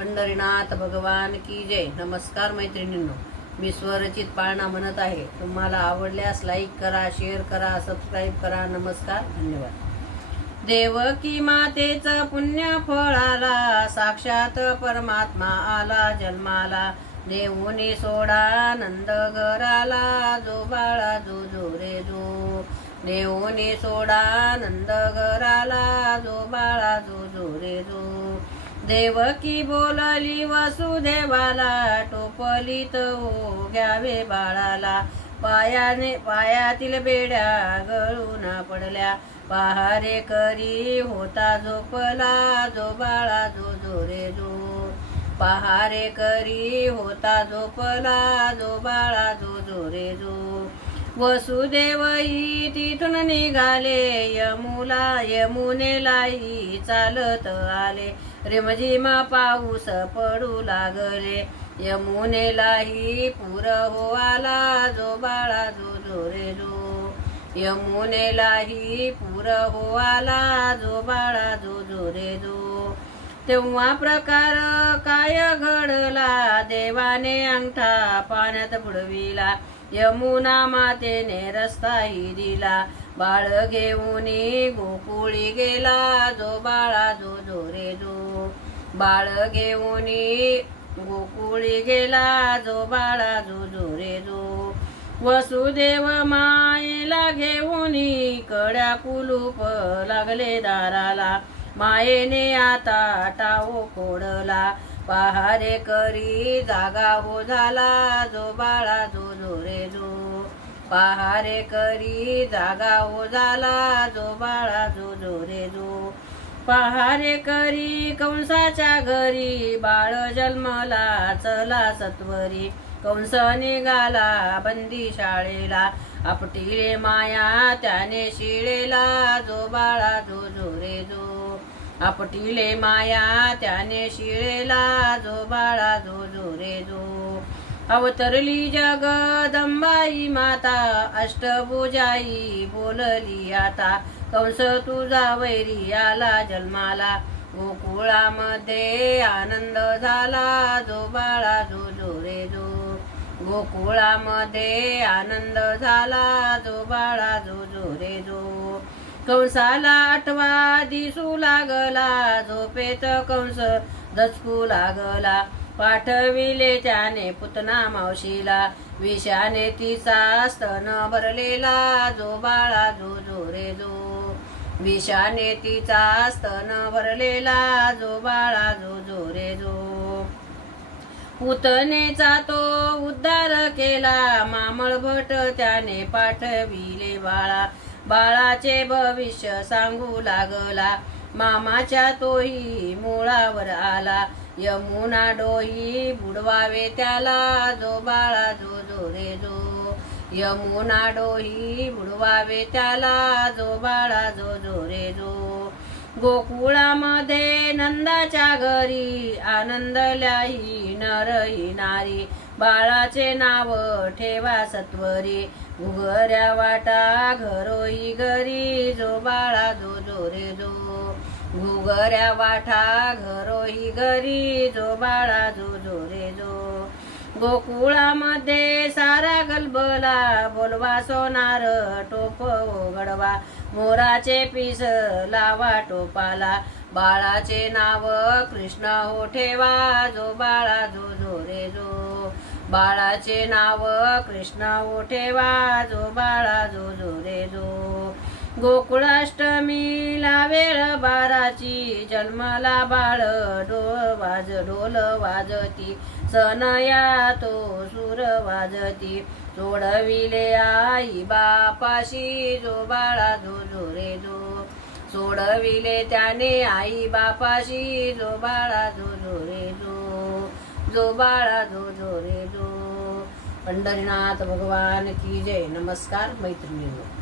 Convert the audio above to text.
पंढरीनाथ भगवान की जय। नमस्कार मैत्रिणींनो, मी स्वरचित पाळणा म्हणत आहे। तुम्हाला आवडल्यास लाईक करा, शेअर करा, सबस्क्राईब करा। नमस्कार, धन्यवाद। देवकी मातेचा पुण्य फळाला साक्षात परमात्मा आला जन्माला। देऊनी सोडा नंद घराला जो बाळा जो जो रे जो। देऊनी सोडा नंद घराला जो बाळा जो जो रे जो। देवकी बोलली वसुदेवाला टोपलीत हो घ्यावे बाळाला। पायातील बेड्या गळून पडल्या पहारे करी होता झोपला जो बाळा जो जो रे जो। पहारे करी होता झोपला जो बाळा जो जो रे जो। वसुदेवही तिथून निघाले यमुनेलाही चालत आले। रिमझिम पाऊस पडू लागले यमुनेलाही पूर हो आला जो बाळा जो जो रे जो। यमुनेलाही पूर हो आला जो बाळा जो जो रे जो। तेव्हा प्रकार काय घडला देवाने अंगठा पाण्यात बुडविला। यमुना मातेने रस्ताही दिला बाळ घेऊनी गोकुळी गेला जो बाळा जो जो रे जो। बाळ घेऊनी गोकुळी गेला जो बाळा जो जो रे जो। वसुदेव मायेला घेऊनी कड्या कुलूप लागले दाराला। मायेने आता टाओ फोडला पहारे करी जागा हो झाला जो बाळा जो जो रे जो। पहारे करी जागा हो झाला जो बाळा जो जो रे जो। पहारे करी कंसाच्या घरी बाळ जन्मला चला सत्वरी। कंस निघाला बंदी शाळेला आपटीले माया त्याने शिळेला जो बाळा जो जो रे जो। आपटीले माया त्याने शिळेला जो बाळा जो जो रे जो। अवतरली जगदंबाई माता अष्टभुजाई बोलली आता। कंस तुझा वैरी आला जन्माला गोकुळामध्ये आनंद झाला जो बाळा जो जो रे जो। गोकुळामध्ये आनंद झाला जो बाळा जो जो रे जो। कंसाला आठवा दिसू लागला झोपेत कंस दचकू लागला। पाठविले त्याने पुतना मावशीला विषाने तिचा स्तन भरलेला जो बाळा जो जो रे जो। विषाने तिचा स्तन भरलेला जो बाळा जो जो रे जो। पुतनेचा तो उद्धार केला मामळ भट त्याने पाठविले बाळा। बाळाचे भविष्य सांगू लागला मामाच्या तोही मुळावर आला। यमुना डोही बुडवावे त्याला जो बाळा जो जो रे जो। यमुना डोही बुडवावे त्याला जो बाळा जो जो रे जो। गोकुळामध्ये नंदाच्या घरी आनंदल्याही नरही नारी। बाळाचे नाव ठेवा सत्वरी घुगऱ्या वाटा घरोही घरी जो बाळा जो जो रे जो। घुगऱ्या वाटा घरोही घरी जो बाळा जो जो रे जो। गोकुळामध्ये सारा गलबला बोलवा सोनार टोप गडवा। मोराचे पीस लावा टोपाला बाळाचे नाव कृष्ण हो ठेवा जो बाळा जो जो रे जो। बाळाचे नाव कृष्ण हो ठेवा जो बाळा जो जो रे जो। गोकुळाष्टमीला वेळ बाराची जन्माला बाळ ढोल वाजती। सनया तो सूर वाजती सोडविले आई बापाशी जो बाळा जो जो रे जो। सोडविले त्याने आई बापाशी जो बाळा जो जो रे जो। जो बाळा जो जो रे जो। पंढरीनाथ भगवान की जय। नमस्कार मैत्रिणींनो।